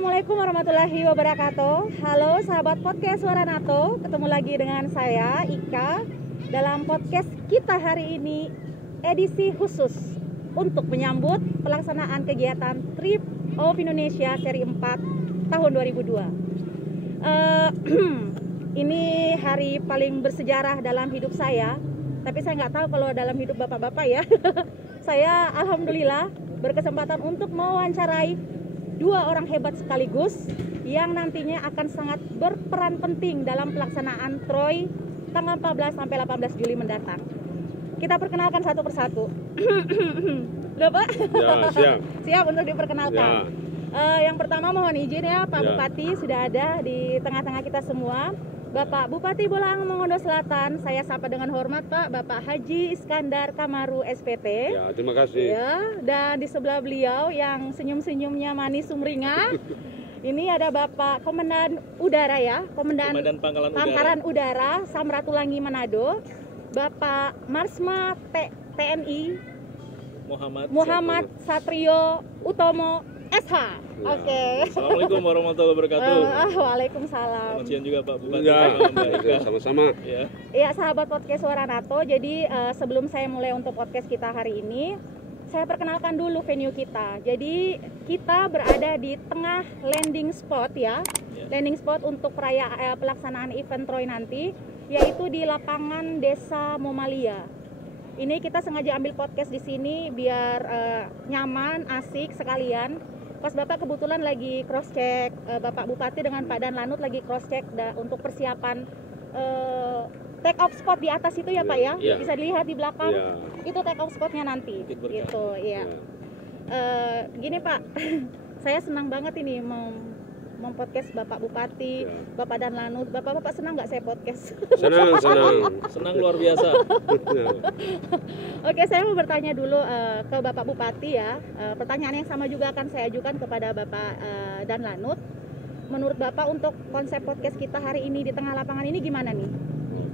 Assalamualaikum warahmatullahi wabarakatuh. Halo sahabat podcast Suara NATO, ketemu lagi dengan saya Ika dalam podcast kita hari ini, edisi khusus untuk menyambut pelaksanaan kegiatan Trip of Indonesia seri 4 tahun 2002. Ini hari paling bersejarah dalam hidup saya, tapi saya nggak tahu kalau dalam hidup bapak-bapak ya. Saya alhamdulillah berkesempatan untuk mewawancarai dua orang hebat sekaligus yang nantinya akan sangat berperan penting dalam pelaksanaan TROY tanggal 14 sampai 18 Juli mendatang. Kita perkenalkan satu persatu. Udah Pak? Ya, siap. Siap untuk diperkenalkan. Ya. Yang pertama mohon izin ya Pak Bupati sudah ada di tengah-tengah kita semua. Bapak Bupati Bolang Mongondo Selatan, saya sapa dengan hormat Pak, Bapak Haji Iskandar Kamaru SPT. Ya, terima kasih. Ya, dan di sebelah beliau yang senyum-senyumnya manis sumringah, ini ada Bapak Komandan Udara ya, Komandan Pangkalan Udara Samratulangi Manado, Bapak Marsma TNI Muhammad Satrio Utomo SH. Ya. Oke. Assalamualaikum warahmatullahi wabarakatuh. Waalaikumsalam. Selamat siang juga Pak Bupati. Ya, sama-sama. Ya. Ya, sahabat podcast Suara NATO. Jadi sebelum saya mulai untuk podcast kita hari ini, saya perkenalkan dulu venue kita. Jadi kita berada di tengah landing spot ya. Landing spot untuk pelaksanaan event TROY nanti, yaitu di lapangan Desa Momalia. Ini kita sengaja ambil podcast di sini biar nyaman, asik sekalian. Pas Bapak kebetulan lagi cross check, Bapak Bupati dengan Pak Dan Lanut lagi cross check untuk persiapan take off spot di atas itu ya Pak ya. Ya. Bisa dilihat di belakang. Ya. Itu take off spotnya nanti. Gitu ya. Gini Pak, saya senang banget ini mempodcast Bapak Bupati, Bapak Dan Lanut. Bapak senang nggak saya podcast? Senang. Senang luar biasa. Oke, saya mau bertanya dulu ke Bapak Bupati ya. Pertanyaan yang sama juga akan saya ajukan kepada Bapak Dan Lanut. Menurut Bapak untuk konsep podcast kita hari ini di tengah lapangan ini gimana nih?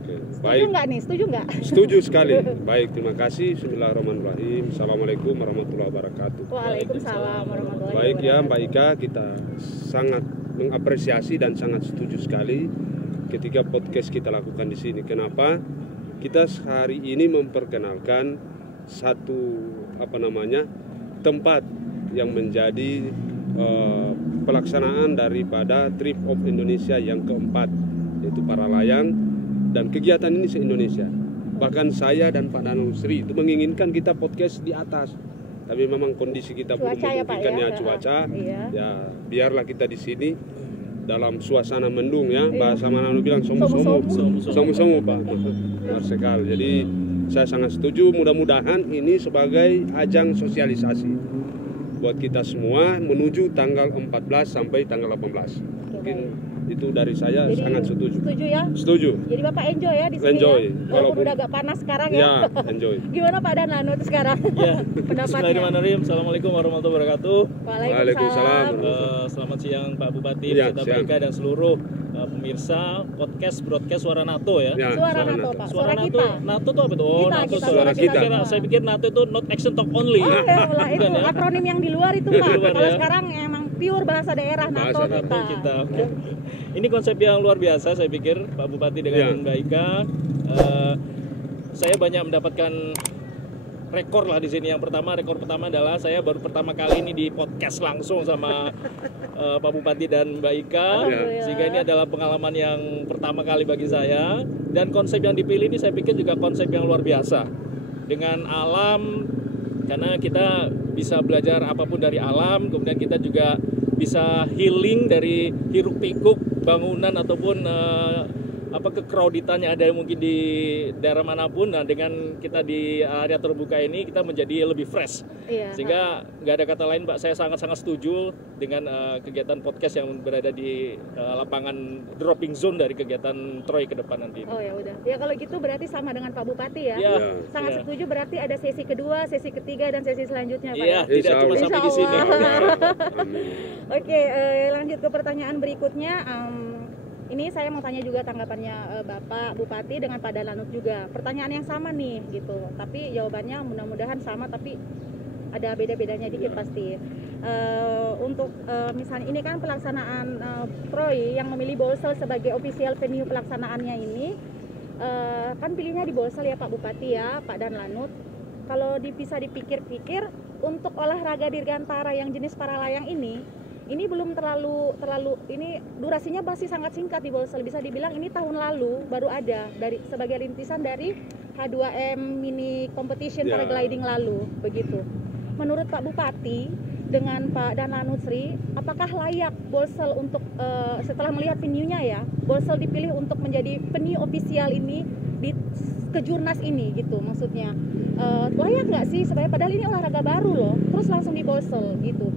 Oke, Setuju baik. nggak nih? Setuju nggak? Setuju sekali. Baik, terima kasih. Bismillahirrahmanirrahim. Assalamualaikum warahmatullahi wabarakatuh. Waalaikumsalam warahmatullahi wabarakatuh. Baik ya Mbak Ika, kita sangat mengapresiasi dan sangat setuju sekali ketika podcast kita lakukan di sini. Kenapa? Kita hari ini memperkenalkan satu tempat yang menjadi pelaksanaan daripada Trip of Indonesia yang keempat, yaitu para layang, dan kegiatan ini se-Indonesia. Bahkan saya dan Pak Danul Sri itu menginginkan kita podcast di atas, tapi memang kondisi kita belum memungkinkannya cuaca. Ya biarlah kita di sini dalam suasana mendung ya. Bahasa Manado bilang somu-somu Pak. Benar sekali. Jadi saya sangat setuju. Mudah-mudahan ini sebagai ajang sosialisasi buat kita semua menuju tanggal 14 sampai tanggal 18. Mungkin itu dari saya. Jadi, sangat setuju. Setuju ya? Setuju. Jadi Bapak enjoy ya di sini. Enjoy. Ya? Walaupun udah agak panas sekarang ya. Ya, enjoy. Gimana Pak Dan Lanut sekarang? Ya. Pendapatnya. Bismillahirrahmanirrahim. Assalamualaikum warahmatullahi wabarakatuh. Waalaikumsalam. Selamat siang Pak Bupati, Ya, beserta Pak Ika dan seluruh pemirsa broadcast Suara NATO ya. Suara NATO Pak. Suara NATO. kita. NATO itu apa tuh? Oh, Kita, NATO suara kita. Saya pikir NATO itu not action talk only. Itu Bukan, ya? akronim yang di luar itu Pak. Di luar, Kalau ya? sekarang emang pure bahasa daerah NATO Bahasa kita. Kita. Oke. Ini konsep yang luar biasa saya pikir Pak Bupati dengan Mbak Ika. Saya banyak mendapatkan rekor lah di sini. Rekor pertama adalah saya baru pertama kali ini di podcast langsung sama Pak Bupati dan Mbak Ika. Sehingga ini adalah pengalaman yang pertama kali bagi saya. Dan konsep yang dipilih ini saya pikir juga konsep yang luar biasa. Dengan alam, karena kita bisa belajar apapun dari alam, kemudian kita juga bisa healing dari hiruk pikuk bangunan ataupun kekrauditannya ada mungkin di daerah manapun. Nah, dengan kita di area terbuka ini kita menjadi lebih fresh. Sehingga nggak ada kata lain Pak, saya sangat-sangat setuju dengan kegiatan podcast yang berada di lapangan dropping zone dari kegiatan TROY ke depan nanti. Oh ya udah. Ya kalau gitu berarti sama dengan Pak Bupati ya. Ya. Sangat setuju, berarti ada sesi kedua, sesi ketiga dan sesi selanjutnya Pak. Iya, tidak cuma sampai di sini. Oke, lanjut ke pertanyaan berikutnya. Ini saya mau tanya juga tanggapannya Bapak Bupati dengan Pak Dan Lanut juga. Pertanyaan yang sama nih gitu. Tapi jawabannya mudah-mudahan sama, tapi ada beda-bedanya dikit pasti. Untuk misalnya ini kan pelaksanaan Troy yang memilih Bolsel sebagai official venue pelaksanaannya ini, kan pilihnya di Bolsel ya Pak Bupati ya, Pak Danlanut. Kalau bisa dipikir-pikir untuk olahraga dirgantara yang jenis paralayang ini belum terlalu ini durasinya masih sangat singkat di Bolsel. Bisa dibilang ini tahun lalu baru ada dari sebagai rintisan dari H2M mini competition paragliding lalu begitu. Menurut Pak Bupati dengan Pak Danlanut Sri, apakah layak Bolsel untuk setelah melihat venue-nya ya, Bolsel dipilih untuk menjadi venue official ini di kejurnas ini gitu maksudnya. Layak nggak sih sebenarnya, padahal ini olahraga baru loh, terus langsung di Bolsel gitu.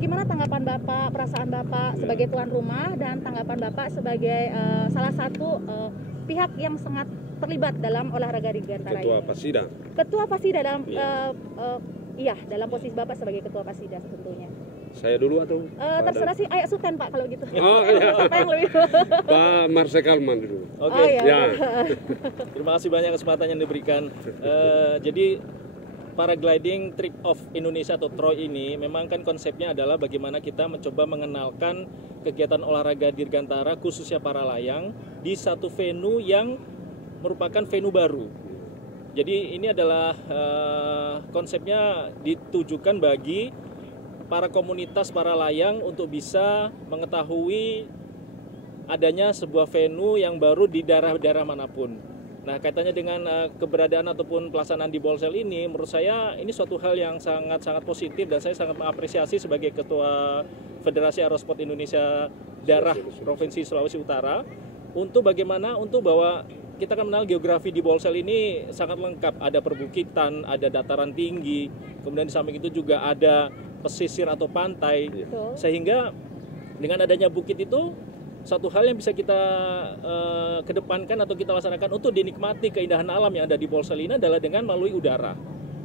Gimana tanggapan Bapak, perasaan Bapak sebagai tuan rumah dan tanggapan Bapak sebagai salah satu pihak yang sangat terlibat dalam olahraga dirgantara Ketua ini? Pasida. Ketua Pasida dalam dalam posisi Bapak sebagai Ketua Pasida tentunya. Saya dulu atau? Terserah sih, ayak Sultan Pak kalau gitu. Oh iya. Apa yang lebih? Pak Marsekalman dulu. Oke. Oh, iya. Ya. Terima kasih banyak kesempatan yang diberikan. Jadi paragliding Trip of Indonesia atau TROI ini memang kan konsepnya adalah bagaimana kita mencoba mengenalkan kegiatan olahraga dirgantara khususnya paralayang di satu venue yang merupakan venue baru. Jadi ini adalah konsepnya ditujukan bagi para komunitas paralayang untuk bisa mengetahui adanya sebuah venue yang baru di daerah-daerah manapun. Nah, kaitannya dengan keberadaan ataupun pelaksanaan di Bolsel ini, menurut saya ini suatu hal yang sangat-sangat positif dan saya sangat mengapresiasi sebagai Ketua Federasi Aerosport Indonesia Daerah Provinsi Sulawesi Utara untuk bagaimana untuk bahwa kita kan mengenal geografi di Bolsel ini sangat lengkap, ada perbukitan, ada dataran tinggi, kemudian di samping itu juga ada pesisir atau pantai, sehingga dengan adanya bukit itu satu hal yang bisa kita kedepankan atau kita laksanakan untuk dinikmati keindahan alam yang ada di Bolsel ini adalah dengan melalui udara.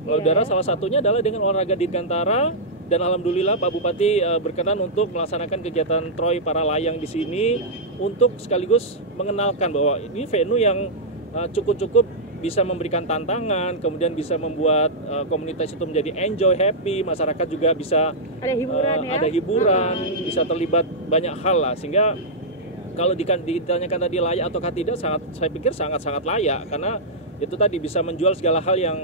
Melalui udara salah satunya adalah dengan olahraga dirgantara, dan alhamdulillah Pak Bupati berkenan untuk melaksanakan kegiatan Troy paralayang di sini untuk sekaligus mengenalkan bahwa ini venue yang cukup bisa memberikan tantangan, kemudian bisa membuat komunitas itu menjadi enjoy, happy, masyarakat juga bisa ada hiburan ada hiburan, bisa terlibat banyak hal lah, sehingga kalau ditanyakan tadi layak ataukah tidak, saya pikir sangat-sangat layak, karena itu tadi bisa menjual segala hal yang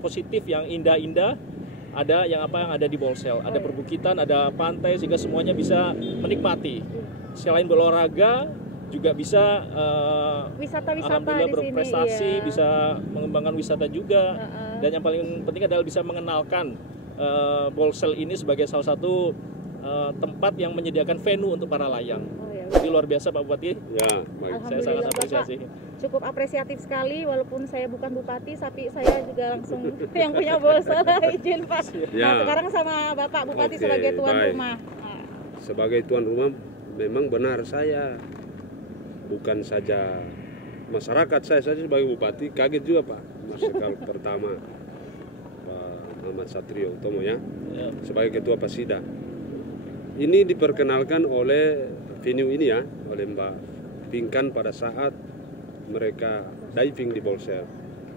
positif, yang indah-indah, ada yang ada di Bolsel, ada perbukitan, ada pantai, sehingga semuanya bisa menikmati. Selain berolahraga juga bisa wisata-wisata alhamdulillah di berprestasi, sini, iya. bisa mengembangkan wisata juga, dan yang paling penting adalah bisa mengenalkan Bolsel ini sebagai salah satu tempat yang menyediakan venue untuk para layang. Jadi luar biasa Pak Bupati. Ya, baik. Saya sangat apresiasi. Cukup apresiatif sekali, walaupun saya bukan bupati, tapi saya juga langsung yang punya Bolsel, izin Pak. Ya. Nah, sekarang sama Bapak Bupati sebagai tuan rumah. Sebagai tuan rumah, memang benar saya bukan saja masyarakat, saya saja sebagai bupati kaget juga Pak. Marsikal pertama Pak Muhammad Satrio Utomo ya, sebagai ketua Pasida. Ini diperkenalkan oleh venue ini ya, oleh Mbak Pinkan pada saat mereka diving di Bolsel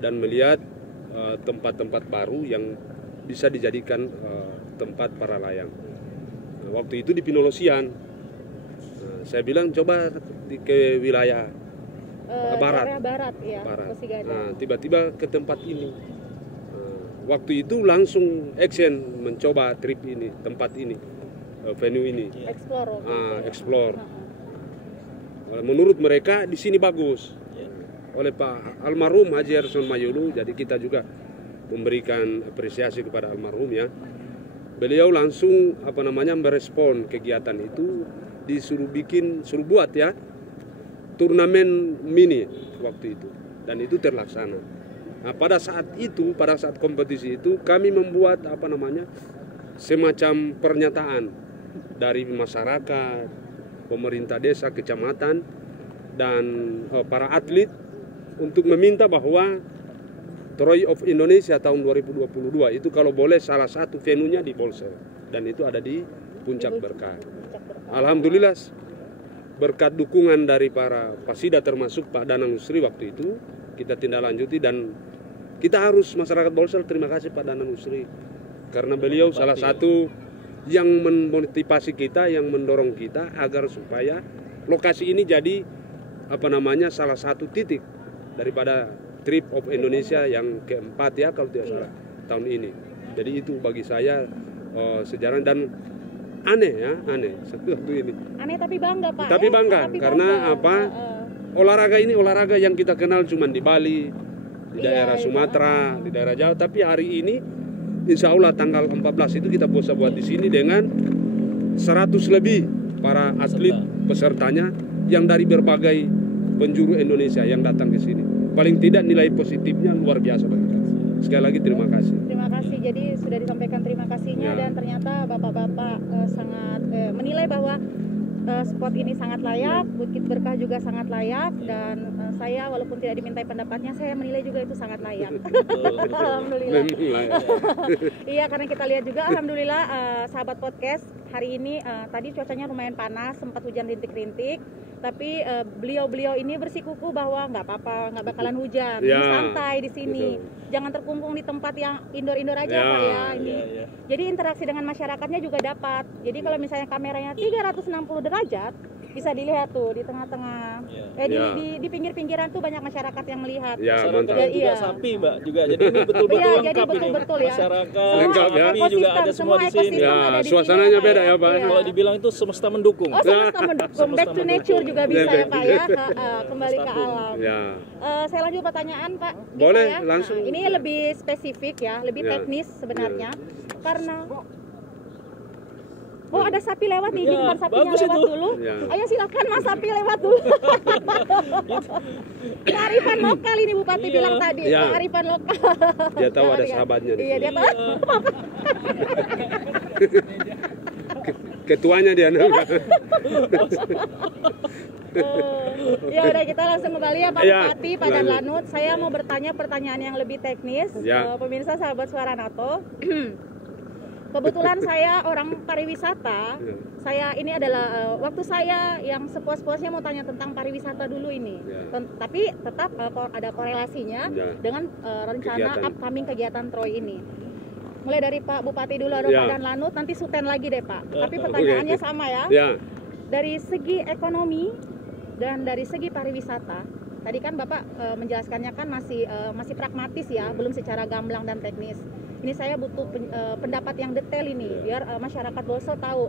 dan melihat tempat-tempat baru yang bisa dijadikan tempat para layang. Waktu itu di Pinolosian, saya bilang coba ke wilayah barat. Barat ya. Nah, tiba-tiba ke tempat ini. Waktu itu langsung action mencoba trip ini, tempat ini, venue ini. Explore. Menurut mereka di sini bagus. Oleh Pak almarhum Haji Harrison Mayulu, jadi kita juga memberikan apresiasi kepada almarhum ya. Beliau langsung merespon kegiatan itu, suruh buat ya turnamen mini waktu itu, dan itu terlaksana. Nah, pada saat kompetisi itu kami membuat semacam pernyataan dari masyarakat, pemerintah desa, kecamatan, dan para atlet untuk meminta bahwa Troy of Indonesia tahun 2022 itu kalau boleh salah satu venue-nya di Bolsel, dan itu ada di Puncak Berkah. Alhamdulillah berkat dukungan dari para Pasida termasuk Pak Danlanut Sri waktu itu, kita tindak lanjuti, dan kita harus masyarakat Bolsel terima kasih Pak Danlanut Sri karena beliau salah satu yang memotivasi kita, yang mendorong kita agar supaya lokasi ini jadi salah satu titik daripada Trip of Indonesia yang keempat ya kalau tidak salah tahun ini. Jadi itu bagi saya sejarah dan aneh seperti ini. Aneh tapi bangga Pak. Tapi bangga karena olahraga ini olahraga yang kita kenal cuma di Bali, di daerah Sumatera, di daerah Jawa. Tapi hari ini Insya Allah tanggal 14 itu kita bisa buat di sini dengan 100 lebih para atlet pesertanya yang dari berbagai penjuru Indonesia yang datang ke sini. Paling tidak nilai positifnya luar biasa bagi kita. Sekali lagi terima kasih. Terima kasih. Jadi sudah disampaikan terima kasihnya dan ternyata bapak-bapak sangat menilai bahwa spot ini sangat layak, Bukit Berkah juga sangat layak dan saya walaupun tidak dimintai pendapatnya saya menilai juga itu sangat layak. Alhamdulillah. Iya karena kita lihat juga alhamdulillah sahabat podcast hari ini tadi cuacanya lumayan panas, sempat hujan rintik-rintik. Tapi beliau-beliau ini bersikukuh bahwa nggak apa-apa, nggak bakalan hujan, ini santai di sini, jangan terkungkung di tempat yang indoor-indoor aja Pak ya. Ini. Jadi interaksi dengan masyarakatnya juga dapat. Jadi kalau misalnya kameranya 360 derajat, bisa dilihat tuh di tengah-tengah, di pinggir-pinggiran tuh banyak masyarakat yang melihat. Juga sapi Mbak juga, jadi ini betul-betul lengkap betul, ini. Ya. Masyarakat, lengkap, sapi juga ada semua di sini. Suasananya beda ya Pak. Kalau dibilang itu semesta mendukung. Oh semesta mendukung, back to nature juga bisa ya Pak ya, kembali ke alam. Saya lanjut pertanyaan Pak. Boleh ya? langsung. Nah, ini lebih spesifik ya, lebih teknis sebenarnya, karena ada sapi lewat nih, izinkan sapinya lewat itu. Dulu. Ayo silakan Mas sapi lewat dulu. Kearifan lokal ini Bupati bilang tadi, kearifan lokal. Dia tahu ada sahabatnya. Iya dia tahu. Ketuanya dia. Ya udah kita langsung kembali ya Pak Bupati, Pak Dan Lanut. Saya mau bertanya pertanyaan yang lebih teknis. Pemirsa sahabat Suara NATO. Kebetulan saya orang pariwisata. Saya ini adalah waktu saya yang sepuas-puasnya mau tanya tentang pariwisata dulu ini. Tapi tetap ada korelasinya dengan rencana upcoming kegiatan Troy ini. Mulai dari Pak Bupati dulu, ada Pak Dan Lanut, nanti Suten lagi deh Pak. Tapi pertanyaannya sama ya. Dari segi ekonomi dan dari segi pariwisata, tadi kan Bapak menjelaskannya kan masih pragmatis ya, belum secara gamblang dan teknis. Ini saya butuh pendapat yang detail ini, biar masyarakat Bolsel tahu.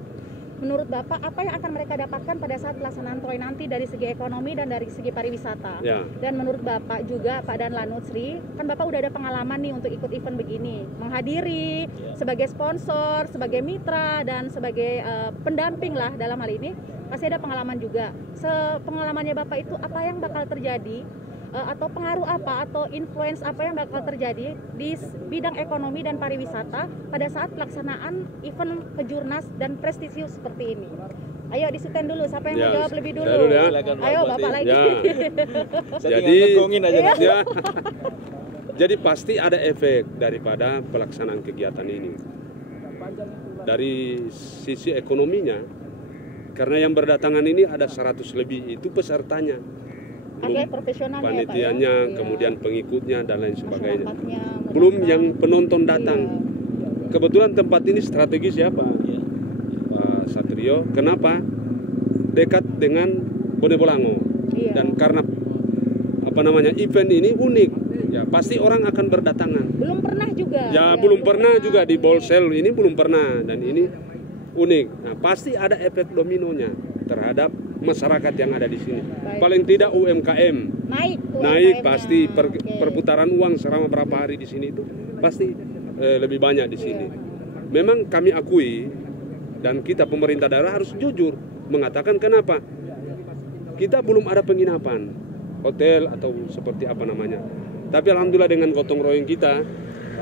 Menurut Bapak, apa yang akan mereka dapatkan pada saat pelaksanaan Troy nanti dari segi ekonomi dan dari segi pariwisata? Dan menurut Bapak juga, Pak Dan Lanut Sri, kan Bapak udah ada pengalaman nih untuk ikut event begini, menghadiri sebagai sponsor, sebagai mitra, dan sebagai pendamping lah dalam hal ini, pasti ada pengalaman juga. Sepengalamannya Bapak itu, apa yang bakal terjadi? Atau pengaruh apa atau influence apa yang bakal terjadi di bidang ekonomi dan pariwisata pada saat pelaksanaan event kejurnas dan prestisius seperti ini. Ayo disuten dulu, siapa yang mau jawab lebih dulu? Ayo Bapak lagi. Jadi pasti ada efek daripada pelaksanaan kegiatan ini. Dari sisi ekonominya, karena yang berdatangan ini ada 100 lebih itu pesertanya. Panitianya, kemudian pengikutnya dan lain sebagainya. Belum yang penonton datang. Kebetulan tempat ini strategis ya Pak Satrio. Kenapa? Dekat dengan Bone Bolango. Dan karena event ini unik, ya pasti orang akan berdatangan. Belum pernah juga. Belum pernah juga di Bolsel ini belum pernah dan ini unik. Nah, pasti ada efek dominonya terhadap masyarakat yang ada di sini. Paling tidak UMKM naik pasti perputaran uang selama berapa hari di sini itu pasti lebih banyak di sini. Memang kami akui dan kita pemerintah daerah harus jujur mengatakan kenapa kita belum ada penginapan hotel atau seperti apa namanya. Tapi alhamdulillah dengan gotong royong kita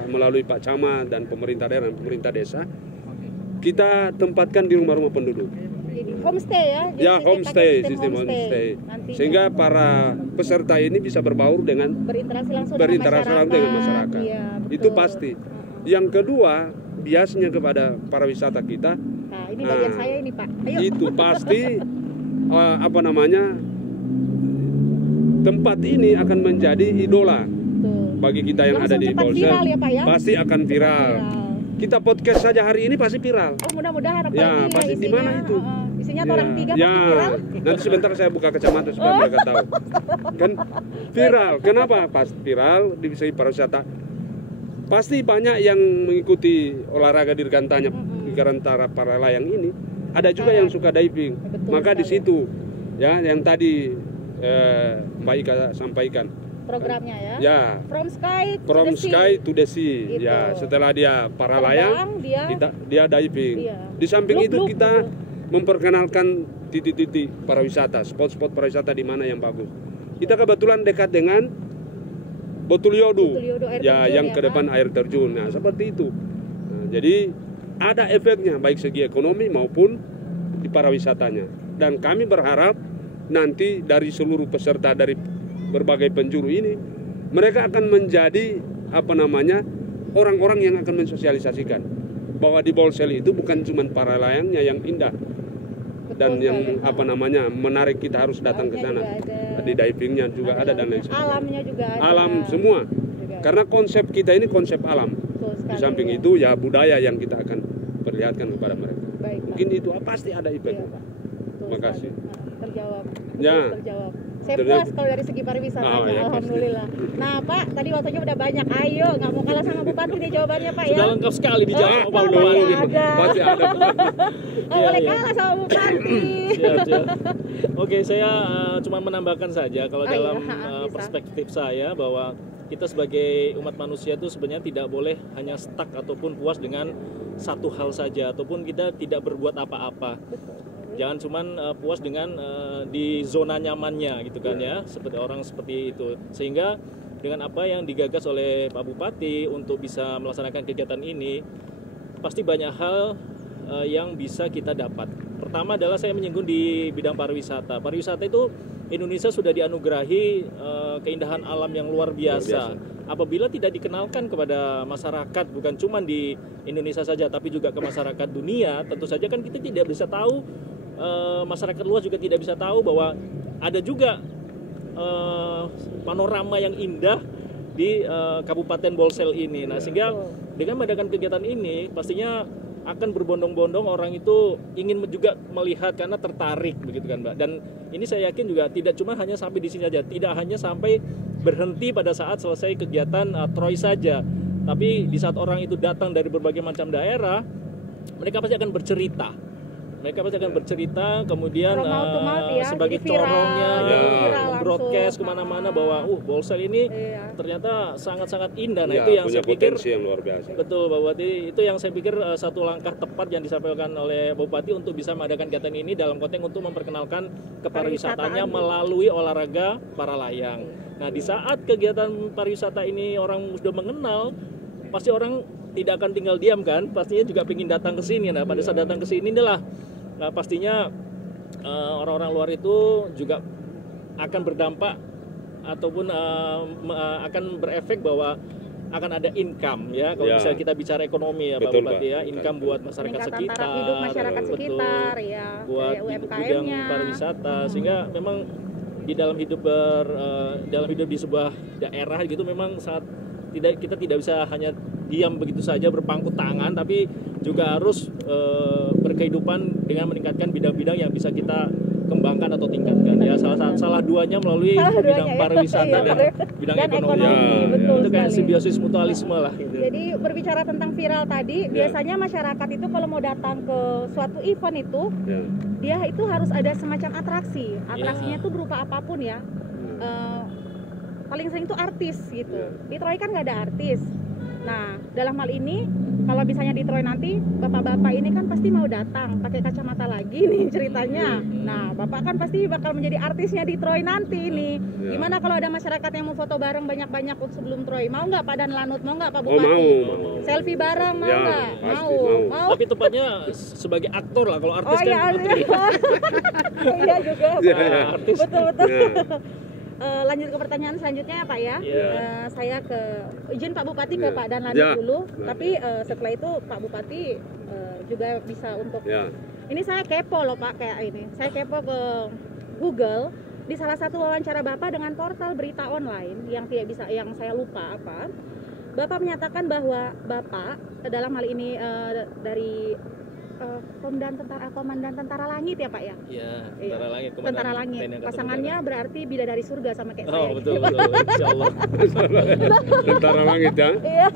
melalui Pak Camat dan pemerintah daerah dan pemerintah desa, kita tempatkan di rumah-rumah penduduk. Homestay ya? Homestay, sistem homestay. Sehingga para peserta ini bisa berbaur dengan berinteraksi langsung dengan masyarakat. Itu pasti. Yang kedua, biasanya kepada para wisata kita. Nah, ini bagian saya ini Pak. Ayo. Itu pasti tempat ini akan menjadi idola bagi kita yang ada di Bolsel. Ya, Pak, ya? Pasti akan viral. kita podcast saja hari ini pasti viral. Oh, mudah-mudahan Ya, apalagi pasti di mana itu? Isinya Ya, orang 3 ya. pasti viral. Nanti sebentar saya buka kacamata supaya mereka tahu. Kan viral. Kenapa? Pas viral di segi pariwisata. Pasti banyak yang mengikuti olahraga dirgantara para layang ini. Ada juga yang suka diving. Betul Maka di sekali. situ ya yang tadi Mbak Ika sampaikan. Programnya ya. Ya, From Sky to from the Sea. sky to the sea. Gitu. Ya, setelah dia para Terbang, layang, dia diving. Iya. Di samping itu Blub-blub kita gitu. memperkenalkan titik-titik pariwisata, spot-spot pariwisata di mana yang bagus. Kita kebetulan dekat dengan Botulyodu, Botulyodu, air ya terjun yang ya, ke depan air terjun. Nah, seperti itu. Nah, jadi ada efeknya baik segi ekonomi maupun di pariwisatanya. Dan kami berharap nanti dari seluruh peserta dari berbagai penjuru ini, mereka akan menjadi orang-orang yang akan mensosialisasikan bahwa di Bolsel itu bukan cuma para layangnya yang indah dan Betul yang sekali. menarik kita harus datang ke sana. Alamnya juga ada. Di divingnya juga ada dan lain sebagainya. Alamnya juga ada. Alam semua. Juga. Karena konsep kita ini konsep alam. Betul sekali, Di samping ya. itu ya budaya yang kita akan perlihatkan kepada mereka. Baik, Pak. Mungkin itu pasti ada Iya, efek. Pak. Betul Terima kasih. sekali. Nah, terjawab. Ya. Betul, terjawab. Saya Terjawab. puas kalau dari segi pariwisatanya, Oh, ya, alhamdulillah. Nah, Pak, tadi waktunya udah banyak. Ayo, nggak mau kalah sama Bupati nih jawabannya, Pak ya. Sudah lengkap sekali dijawab Oh, Pak masih Bupati. ada. Pasti ada. Nggak boleh Iya. kalah sama Bupati. Siap. Oke, saya cuma menambahkan saja kalau Oh, dalam iya, bisa. perspektif saya bahwa kita sebagai umat manusia itu sebenarnya tidak boleh hanya stuck ataupun puas dengan satu hal saja ataupun kita tidak berbuat apa-apa. Jangan cuman puas dengan di zona nyamannya gitu kan ya, seperti orang seperti itu. Sehingga dengan apa yang digagas oleh Pak Bupati untuk bisa melaksanakan kegiatan ini, pasti banyak hal yang bisa kita dapat. Pertama adalah saya menyinggung di bidang pariwisata. Pariwisata itu Indonesia sudah dianugerahi keindahan alam yang luar biasa. Apabila tidak dikenalkan kepada masyarakat, bukan cuma di Indonesia saja, tapi juga ke masyarakat dunia, tentu saja kan kita tidak bisa tahu, masyarakat luas juga tidak bisa tahu bahwa ada juga panorama yang indah di Kabupaten Bolsel ini. Nah, sehingga dengan mengadakan kegiatan ini, pastinya akan berbondong-bondong orang itu ingin juga melihat karena tertarik begitu kan, Mbak. Dan ini saya yakin juga tidak cuma hanya sampai di sini saja, tidak hanya sampai berhenti pada saat selesai kegiatan Troy saja, tapi di saat orang itu datang dari berbagai macam daerah, mereka pasti akan bercerita. Mereka pasti akan bercerita, kemudian From mouth to mouth ya, sebagai jadi viral, corongnya, jadi gitu, viral broadcast langsung. kemana-mana bahwa Bolsel ini Iya. ternyata sangat-sangat indah. Nah, Ya, itu yang punya saya pikir potensi yang luar biasa. betul, Pak Bupati. Itu yang saya pikir satu langkah tepat yang disampaikan oleh Pak Bupati untuk bisa mengadakan kegiatan ini dalam konteks untuk memperkenalkan kepariwisataannya melalui olahraga para layang. Nah, di saat kegiatan pariwisata ini orang sudah mengenal, pasti orang tidak akan tinggal diam kan, pastinya juga ingin datang ke sini. Nah, pada saat datang ke sini inilah pastinya orang-orang luar itu juga akan berdampak ataupun akan berefek bahwa akan ada income ya, kalau Ya. bisa kita bicara ekonomi ya, Pak Betul, Bupati Pak. ya, income buat masyarakat Peningkatan sekitar, taraf hidup masyarakat betul, sekitar ya, buat kayak bidang UMKM-nya. pariwisata, sehingga memang di dalam hidup dalam hidup di sebuah daerah gitu memang sangat kita tidak bisa hanya diam begitu saja berpangku tangan, tapi juga harus berkehidupan dengan meningkatkan bidang-bidang yang bisa kita kembangkan atau tingkatkan ya, salah duanya melalui bidang ya. pariwisata Iya, dan bidang dan ekonomi. Ya, betul Itu kayak sekali. simbiosis mutualisme lah gitu. Jadi berbicara tentang viral tadi, biasanya masyarakat itu kalau mau datang ke suatu event itu, Ya. dia itu harus ada semacam atraksi. Atraksinya Ya. itu berupa apapun ya. Paling sering itu artis gitu. Di Troy kan nggak ada artis. Nah, dalam hal ini kalau misalnya di Troy nanti bapak-bapak ini kan pasti mau datang pakai kacamata lagi nih ceritanya. Nah, bapak kan pasti bakal menjadi artisnya di Troy nanti nih. Ya. Gimana kalau ada masyarakat yang mau foto bareng banyak-banyak sebelum Troy? Mau nggak Pak Dan Lanut? Mau nggak Pak Oh, Bupati? mau. Selfie bareng mau Ya, nggak? pasti mau. Tapi tepatnya sebagai aktor lah, kalau artis Oh iya, kan iya. Iya juga. Ya, Pak. ya. artis. Betul-betul. Ya. Lanjut ke pertanyaan selanjutnya ya Pak ya. Iya. Saya ke izin Pak Bupati ke Ya. Pak Dan Lanut Ya. dulu. Nah. Tapi setelah itu Pak Bupati juga bisa untuk. Ya. Ini saya kepo loh Pak kayak ini. Saya kepo ke Google di salah satu wawancara Bapak dengan portal berita online yang tidak bisa, yang saya lupa apa. Bapak menyatakan bahwa Bapak dalam hal ini dari Komandan Tentara Langit ya Pak ya? Iya, Tentara Langit. Tentara Langit. Pasangannya berarti bidadari surga sama kayak saya. Oh betul, insya Allah. Tentara Langit ya. Iya.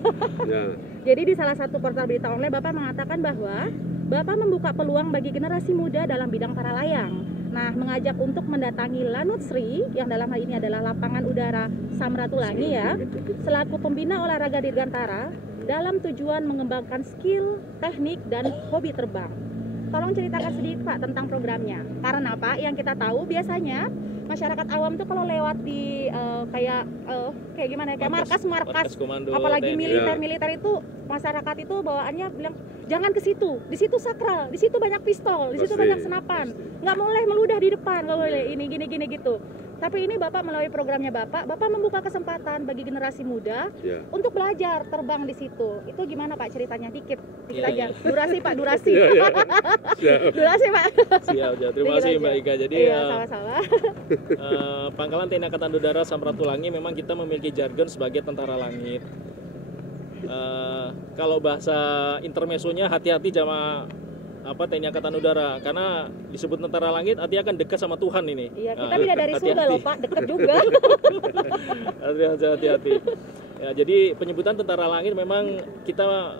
Ya. Jadi di salah satu portal berita online Bapak mengatakan bahwa Bapak membuka peluang bagi generasi muda dalam bidang para layang. Nah, mengajak untuk mendatangi Lanut Sri yang dalam hal ini adalah lapangan udara Samratulangi ya, selaku pembina olahraga dirgantara dalam tujuan mengembangkan skill, teknik, dan hobi terbang. Tolong ceritakan sedikit Pak tentang programnya. Karena Pak, yang kita tahu biasanya masyarakat awam tuh kalau lewat di kayak gimana ya, kayak markas komando, apalagi TNI. militer itu masyarakat itu bawaannya bilang jangan ke situ, di situ sakral, di situ banyak pistol, di situ Pasti, banyak senapan, nggak boleh meludah di depan, nggak boleh ini gini gitu. Tapi ini Bapak melalui programnya Bapak membuka kesempatan bagi generasi muda Ya. untuk belajar terbang di situ. Itu gimana Pak ceritanya? Dikit Iya, aja. iya. Durasi Pak, durasi. Ya, ya. Siap. Durasi Pak. Siap, terima Dikit kasih aja. Mbak Ika. Jadi Iya, sama-sama. Pangkalan TNI Angkatan Udara Samratulangi memang kita memiliki jargon sebagai tentara langit. Kalau bahasa intermesonya hati-hati sama TNI Angkatan Udara, karena disebut tentara langit artinya akan dekat sama Tuhan ini. Iya, kita bidadari surga loh Pak, deket juga. Hati-hati. Ya, jadi penyebutan tentara langit memang kita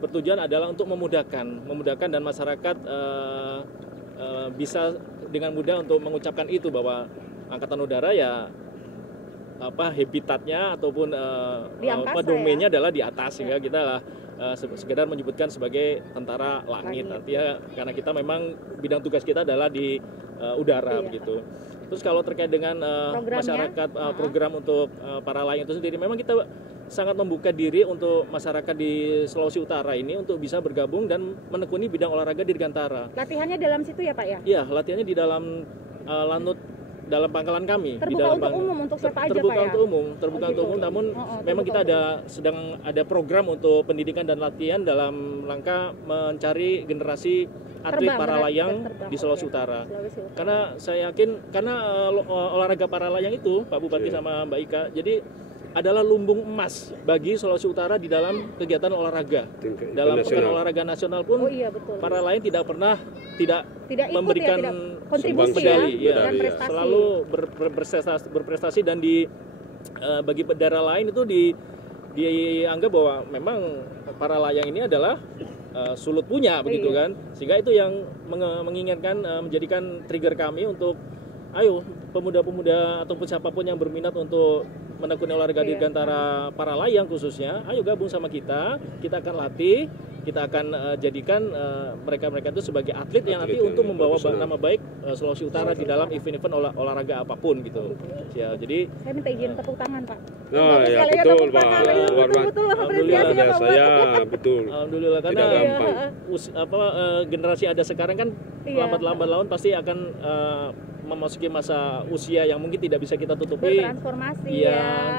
bertujuan adalah untuk memudahkan dan masyarakat bisa dengan mudah untuk mengucapkan itu bahwa Angkatan Udara ya habitatnya ataupun Di angkasa, domainnya adalah di atas, sehingga kita lah sekedar menyebutkan sebagai tentara langit. Artinya karena kita memang bidang tugas kita adalah di udara begitu. Terus kalau terkait dengan masyarakat program untuk para layang itu sendiri, memang kita sangat membuka diri untuk masyarakat di Sulawesi Utara ini untuk bisa bergabung dan menekuni bidang olahraga dirgantara. Latihannya dalam situ ya Pak ya? Iya, latihannya di dalam Lanut, dalam pangkalan kami. Terbuka di dalam untuk umum, untuk siapa aja terbuka Pak ya? untuk umum, terbuka untuk umum. Namun memang kita sedang ada program untuk pendidikan dan latihan dalam rangka mencari generasi atlet para layang di Sulawesi Utara. Karena saya yakin olahraga para layang itu Pak Bupati sama Mbak Ika, jadi adalah lumbung emas bagi Sulawesi Utara di dalam kegiatan olahraga. Dalam pekan olahraga nasional pun para layang tidak pernah tidak memberikan kontribusi medali, dan prestasi. Selalu berprestasi dan bagi daerah lain itu dianggap bahwa memang para layang ini adalah sulut punya begitu kan, sehingga itu yang menginginkan menjadikan trigger kami untuk ayo pemuda-pemuda ataupun siapapun yang berminat untuk menekuni olahraga dirgantara para layang khususnya, ayo gabung sama kita akan latih, kita akan jadikan mereka-mereka itu sebagai atlet yang nanti untuk membawa nama baik Sulawesi Utara di dalam event-event olahraga apapun gitu. Ya, jadi saya minta izin tepuk tangan Pak. Oh ya betul Pak. Betul Alhamdulillah saya betul. Alhamdulillah, karena generasi ada sekarang kan lambat-lambat laun pasti akan memasuki masa usia yang mungkin tidak bisa kita tutupi. Bertransformasi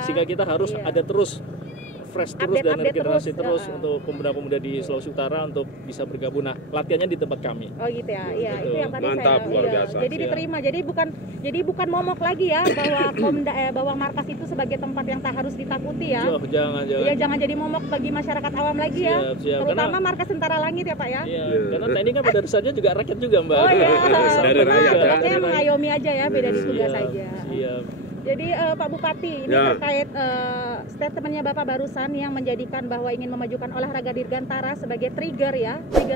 sehingga kita harus ada terus fresh terus dan regenerasi terus untuk pemuda-pemuda di Sulawesi Utara untuk bisa bergabung. Nah, latihannya di tempat kami. Oh gitu ya. Iya, itu yang tadi mantap, saya luar biasa. Jadi diterima. Jadi bukan momok lagi ya bahwa markas itu sebagai tempat yang tak harus ditakuti ya. Jangan. Iya, jangan jadi momok bagi masyarakat awam lagi ya. Siap. Terutama markas Tentara Langit ya Pak ya. Iya, karena TNI kan pada dasarnya juga rakyat juga Mbak. Oh iya. Dari rakyat ya. Makanya mengayomi aja ya, beda di tugas saja. Iya. Jadi Pak Bupati, ini terkait statementnya Bapak barusan yang menjadikan bahwa ingin memajukan olahraga dirgantara sebagai trigger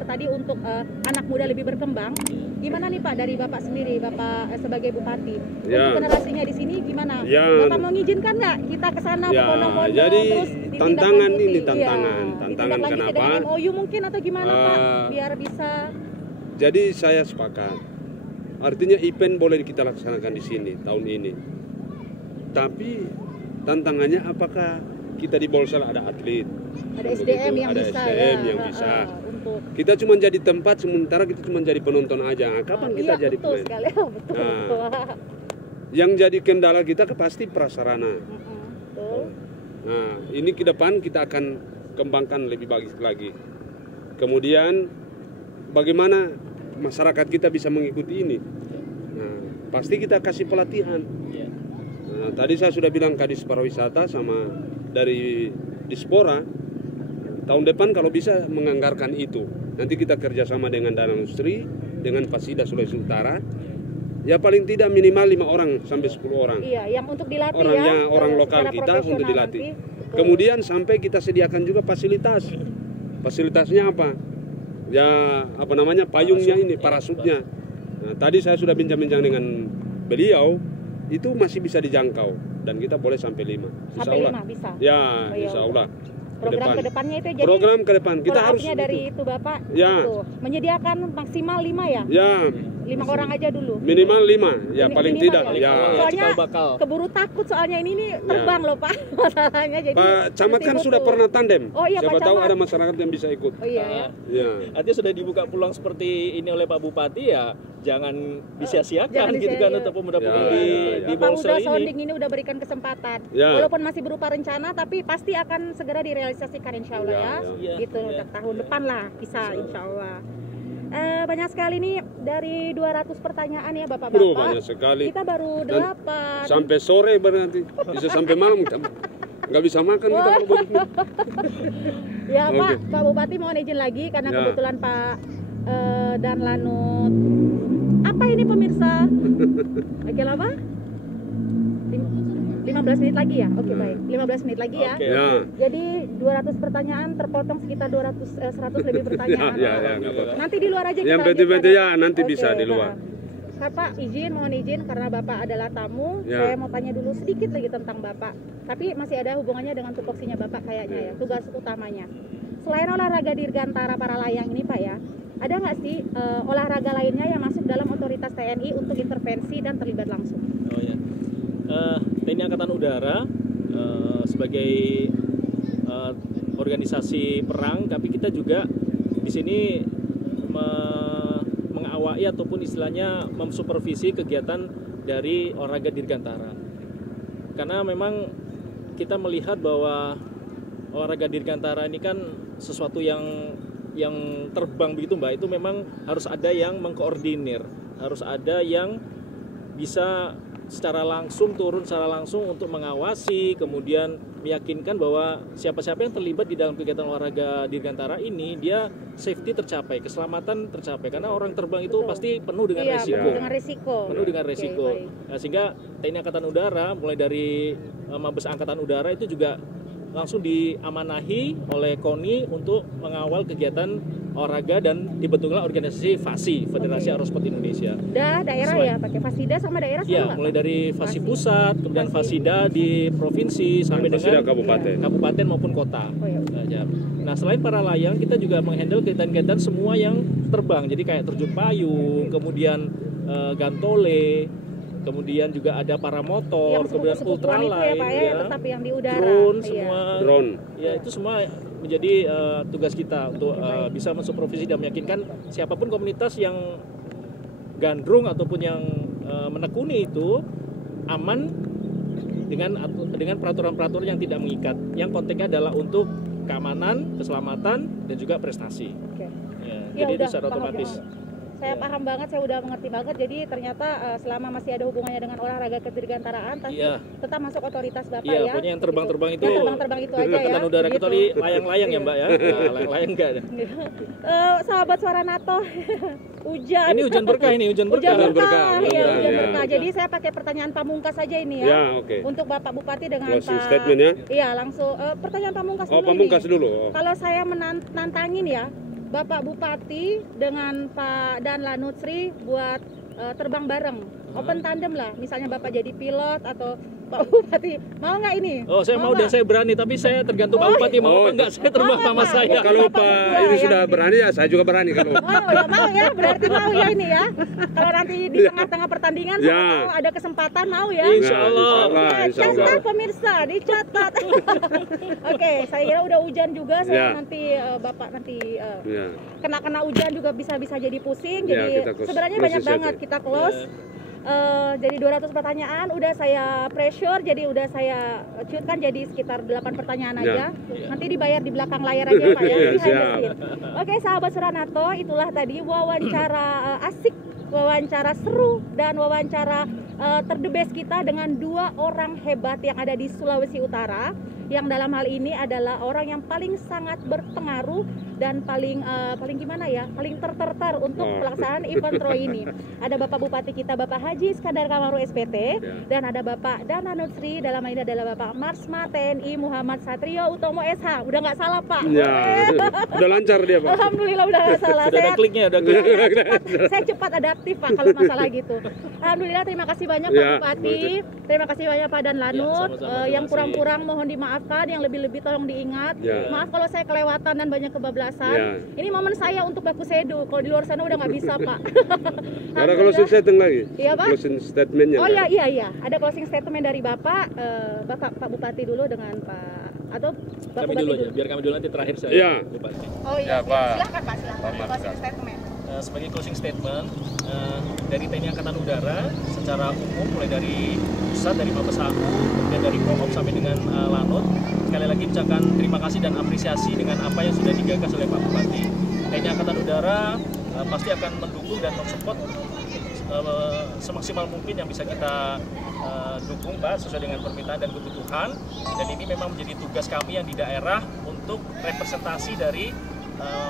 tadi untuk anak muda lebih berkembang. Gimana nih Pak dari Bapak sendiri, Bapak sebagai Bupati? Untuk generasinya di sini gimana? Bapak mau ngizinkan nggak kita ke sana berbondong-bondong jadi terus tantangan ini tantangan kenapa? Dengan MOU mungkin atau gimana Pak? Biar bisa. Jadi saya sepakat. Artinya event boleh kita laksanakan di sini tahun ini. Tapi tantangannya apakah kita di Bolsel ada atlet, ada SDM yang ada bisa, SDM yang bisa. Untuk kita cuma jadi tempat, sementara kita cuma jadi penonton aja. Kapan kita jadi pemain? Sekali. Betul. Yang jadi kendala kita pasti prasarana. Nah, ini ke depan kita akan kembangkan lebih bagus lagi. Kemudian bagaimana masyarakat kita bisa mengikuti ini? Nah, pasti kita kasih pelatihan. Nah, tadi saya sudah bilang Kadis Pariwisata sama dari Dispora tahun depan kalau bisa menganggarkan itu. Nanti kita kerjasama dengan Dana Industri, dengan Fasida Sulawesi Utara. Ya paling tidak minimal 5 orang sampai 10 orang. Iya, yang untuk dilatih Orangnya ya. orang lokal secara kita untuk profesional dilatih. nanti. Betul. Kemudian sampai kita sediakan juga fasilitas. Fasilitasnya apa? Ya apa namanya payungnya ini, parasutnya. Nah, tadi saya sudah bincang-bincang dengan beliau, itu masih bisa dijangkau dan kita boleh sampai 5. Sampai 5 bisa. Ya, Oh, iya, insya Allah. Program kedepannya itu jadi Program ke depan kita harus follow-up-nya dari itu Bapak Ya. itu menyediakan maksimal 5 ya? ya 5 orang aja dulu. minimal 5 ya paling Minimal tidak ya? ya. Soalnya cikal bakal. keburu takut soalnya ini terbang loh Pak masalahnya jadi. Pak Camat kan mesti sudah butuh. pernah tandem. Oh iya, Siapa Pak tahu Camat. ada masyarakat yang bisa ikut. Oh iya ya. Ya. Artinya sudah dibuka peluang seperti ini oleh Pak Bupati ya jangan disia-siakan Jangan gitu kan disia-siakan. untuk pemuda Ya, pemudi ya, di Bapak Bolsel udah ini. sounding ini udah berikan kesempatan. Ya. Walaupun masih berupa rencana tapi pasti akan segera direalisasikan insya Allah ya. Ya, Gitu ya. tahun depan lah bisa insya Allah. Banyak sekali nih dari 200 pertanyaan ya Bro, Bapak-bapak. banyak sekali. Kita baru Dan 8. Sampai sore berarti bisa sampai malam kita nggak bisa makan kita kalau begitu. Ya Oke. Pak Bupati mohon izin lagi karena Ya. kebetulan Pak dan Lanut. Apa ini pemirsa? Oke apa? 15 menit lagi ya? Oke Ya. baik. 15 menit lagi ya. Oke. Ya. Jadi 200 pertanyaan terpotong sekitar 100 lebih Ya, pertanyaan. ya, ya, nggak apa-apa. Nanti di luar aja kita Yang lanjutkan. PT-PT ya nanti Oke, bisa di luar. Pak mohon izin karena Bapak adalah tamu, Ya. saya mau tanya dulu sedikit lagi tentang Bapak. Tapi masih ada hubungannya dengan tupoksinya Bapak kayaknya ya, tugas utamanya. Selain olahraga dirgantara para layang ini Pak ya, ada nggak sih olahraga lainnya yang masuk dalam otoritas TNI untuk intervensi dan terlibat langsung? Oh ya. TNI Angkatan Udara sebagai organisasi perang, tapi kita juga di sini mengawai ataupun istilahnya memsupervisi kegiatan dari olahraga dirgantara. Karena memang kita melihat bahwa olahraga dirgantara ini kan sesuatu yang terbang begitu Mbak, itu memang harus ada yang mengkoordinir, harus ada yang bisa secara langsung turun secara langsung untuk mengawasi, kemudian meyakinkan bahwa siapa-siapa yang terlibat di dalam kegiatan olahraga dirgantara ini dia safety tercapai, keselamatan tercapai, karena orang terbang itu Betul. pasti penuh dengan Iya, resiko. penuh dengan risiko. Penuh dengan Oke, resiko. baik. Nah, sehingga TNI Angkatan Udara mulai dari Mabes Angkatan Udara itu juga langsung diamanahi oleh KONI untuk mengawal kegiatan olahraga dan dibentuklah organisasi FASI, Federasi Oke. Aerosport Indonesia. Daerah ya pakai Fasida sama daerah sama Ya, nggak, mulai Pak? dari FASI Fasi. pusat, kemudian Fasi. FASIDA di provinsi sampai Fasida dengan kabupaten. kabupaten maupun kota. Oh, ya. Nah, selain para layang, kita juga menghandle kegiatan-kegiatan semua yang terbang. Jadi kayak terjun payung, kemudian gantole, kemudian juga ada paramotor, Yang kemudian sepupu-sepupuan itu ya ultralight, Pak ya, tetap yang di udara. drone Iya. semua. Drone. Ya, itu semua menjadi tugas kita untuk Baik. bisa mensupervisi dan meyakinkan siapapun komunitas yang gandrung ataupun yang menekuni itu aman dengan peraturan-peraturan yang tidak mengikat. Yang konteksnya adalah untuk keamanan, keselamatan, dan juga prestasi. Oke. Ya, Ya, jadi itu udah, secara paham, otomatis. Saya Ya. paham banget, saya udah mengerti banget. Jadi ternyata selama masih ada hubungannya dengan olahraga kedirgantaraan, tapi Iya. tetap masuk otoritas Bapak Iya, ya. pokoknya yang terbang-terbang Gitu. itu. Yang terbang-terbang itu aja ya. Angkatan Udara Gitu. kecuali layang-layang ya Mbak ya. Nah, layang-layang enggak ada. Sahabat Suara NATO, hujan. Ini hujan berkah ini, hujan berkah. Hujan berkah, berkah, iya hujan, hujan ya. berkah. Jadi saya pakai pertanyaan pamungkas saja ini ya. Ya, oke. Untuk Bapak Bupati dengan Closing Pak. statement ya. Iya, langsung pertanyaan pamungkas Oh, dulu pamungkas ini. dulu. Oh. Kalau saya nantangin ya, Bapak Bupati dengan Pak Dan Lanutsri buat terbang bareng, open tandem lah. Misalnya Bapak jadi pilot atau Pak Bupati, mau nggak ini? Oh, saya mau dan nggak? saya berani, tapi saya tergantung Pak Bupati mau apa enggak. Saya terbang Mau sama apa? saya. Ya, Kalau Bapak Pak berdua ini yang sudah di- berani ya, saya juga berani kalau. Mau ya, berarti mau ya ini ya. Kalau nanti di tengah-tengah pertandingan Ya. sama tahu ada kesempatan mau ya. Insya Allah. Nah, insya Allah. Catat pemirsa, dicatat. Oke, saya kira udah hujan juga, saya Ya. nanti Bapak nanti Ya. kena hujan juga bisa jadi pusing. Ya, Jadi kita close. sebenarnya Closing banyak banget statement. kita close. Jadi 200 pertanyaan udah saya pressure, jadi udah saya cutkan jadi sekitar 8 pertanyaan aja. Nanti dibayar di belakang layar aja Pak ya. Ya, behind the siap. scene. Oke, sahabat Suranato, itulah tadi wawancara asik wawancara seru dan wawancara terdebes kita dengan 2 orang hebat yang ada di Sulawesi Utara, yang dalam hal ini adalah orang yang paling sangat berpengaruh dan paling gimana ya, paling tertertar untuk pelaksanaan event TRO ini. Ada Bapak Bupati kita, Bapak Haji Iskandar Kamaru SPT, dan ada Bapak Dana Nutri, dalam hal ini adalah Bapak Marsma TNI Muhammad Satrio Utomo SH. Udah nggak salah Pak? Ya, udah lancar dia Pak. Alhamdulillah udah nggak salah. Sudah ada kliknya, udah klik. Saya cepat adaptif Pak kalau masalah gitu. Alhamdulillah, terima kasih banyak Pak Bupati. Terima kasih banyak Pak Dan Lanut. Yang kurang-kurang mohon dimaafkan, yang lebih-lebih tolong diingat. Maaf kalau saya kelewatan dan banyak kebablasan. Ini momen saya untuk baku sedu. Kalau di luar sana udah nggak bisa Pak. Ada closing statement lagi? Iya Pak. Closing statementnya. Oh iya. Ada closing statement dari Bapak. Pak Bupati dulu dengan Pak atau Pak Kami Bupati dulu aja, biar kami dulu nanti terakhir saya. Iya. Bupati. Oh iya. Ya, Pak. Silakan Pak, silakan. Closing statement. Sebagai closing statement dari TNI Angkatan Udara secara umum, mulai dari pusat, dari Mabes AU, kemudian dari Pop sampai dengan Lanut, sekali lagi ucapkan terima kasih dan apresiasi dengan apa yang sudah digagas oleh Pak Bupati. TNI Angkatan Udara pasti akan mendukung dan mensupport semaksimal mungkin yang bisa kita dukung Pak, sesuai dengan permintaan dan kebutuhan. Dan ini memang menjadi tugas kami yang di daerah untuk representasi dari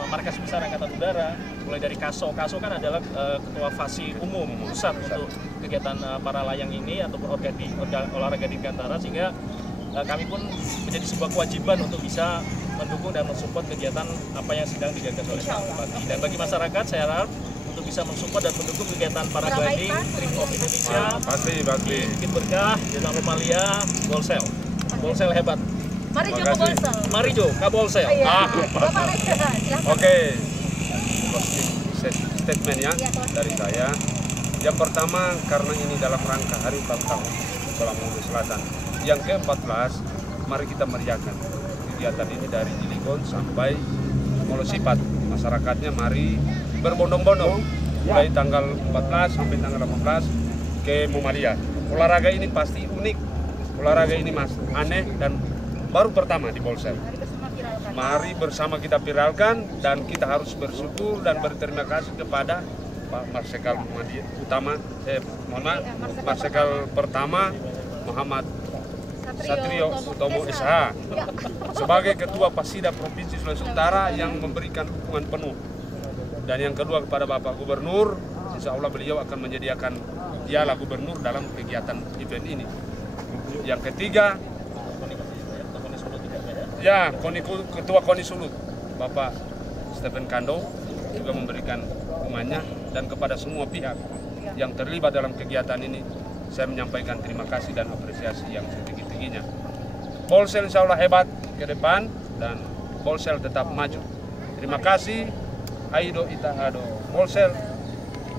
markas besar Angkatan Udara, mulai dari Kaso kan adalah ketua fasi umum pusat untuk kegiatan para layang ini atau olahraga dirgantara, sehingga kami pun menjadi sebuah kewajiban untuk bisa mendukung dan mensupport kegiatan apa yang sedang digagas oleh Pak Bupati. Dan bagi masyarakat saya harap untuk bisa mensupport dan mendukung kegiatan para gliding Trip of Indonesia. Pasti. Bikin berkah, Desa Romalia, Bolsel hebat. Mari Jo ke Bolsel. Mari Jo ke Bolsel. Oke. Closing statementnya dari saya. Yang pertama, karena ini dalam rangka Hari Ulang Tahun Sekolah Menghulu Selatan yang ke-14, mari kita meriahkan kegiatan ini dari Cilegon sampai Molosipat. Masyarakatnya mari berbondong-bondong mulai tanggal 14 sampai tanggal 18 ke Muamalia. Olahraga ini pasti unik, olahraga ini aneh dan baru pertama di Bolsel. Mari bersama kita viralkan dan kita harus bersyukur dan berterima kasih kepada Pak Marsikal Marsikal pertama Muhammad Satrio Utomo SH sebagai Ketua Pasida Provinsi Sulawesi Utara yang memberikan dukungan penuh. Dan yang kedua kepada Bapak Gubernur, insya Allah beliau akan menyediakan piala gubernur dalam kegiatan event ini. Yang ketiga, Ketua KONI Sulut, Bapak Stephen Kando juga memberikan dukungannya, dan kepada semua pihak yang terlibat dalam kegiatan ini, saya menyampaikan terima kasih dan apresiasi yang setinggi-tingginya. Bolsel insya Allah hebat ke depan dan Bolsel tetap maju. Terima kasih. Aido ita ado Bolsel,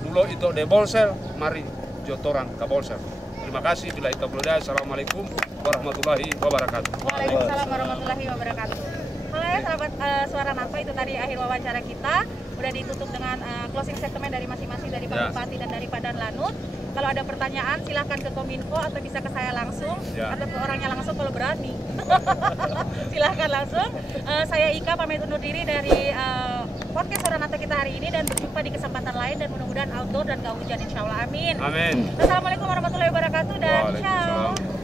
dulu itu de Bolsel, mari jotoran ke Bolsel. Terima kasih. Bila itu berada. Assalamualaikum warahmatullahi wabarakatuh. Waalaikumsalam warahmatullahi wabarakatuh. Halo ya sahabat Suara NATO, itu tadi akhir wawancara kita. Udah ditutup dengan closing statement dari masing-masing, dari Pak Bupati dan dari Pak Dan Lanut. Kalau ada pertanyaan silahkan ke Kominfo atau bisa ke saya langsung atau ke orangnya langsung kalau berani. Silahkan langsung. Saya Ika pamit undur diri dari podcast Suara NATO kita hari ini, dan berjumpa di kesempatan lain, dan mudah-mudahan outdoor dan gak hujan insya Allah. Amin. Amin. Assalamualaikum warahmatullahi wabarakatuh dan ciao.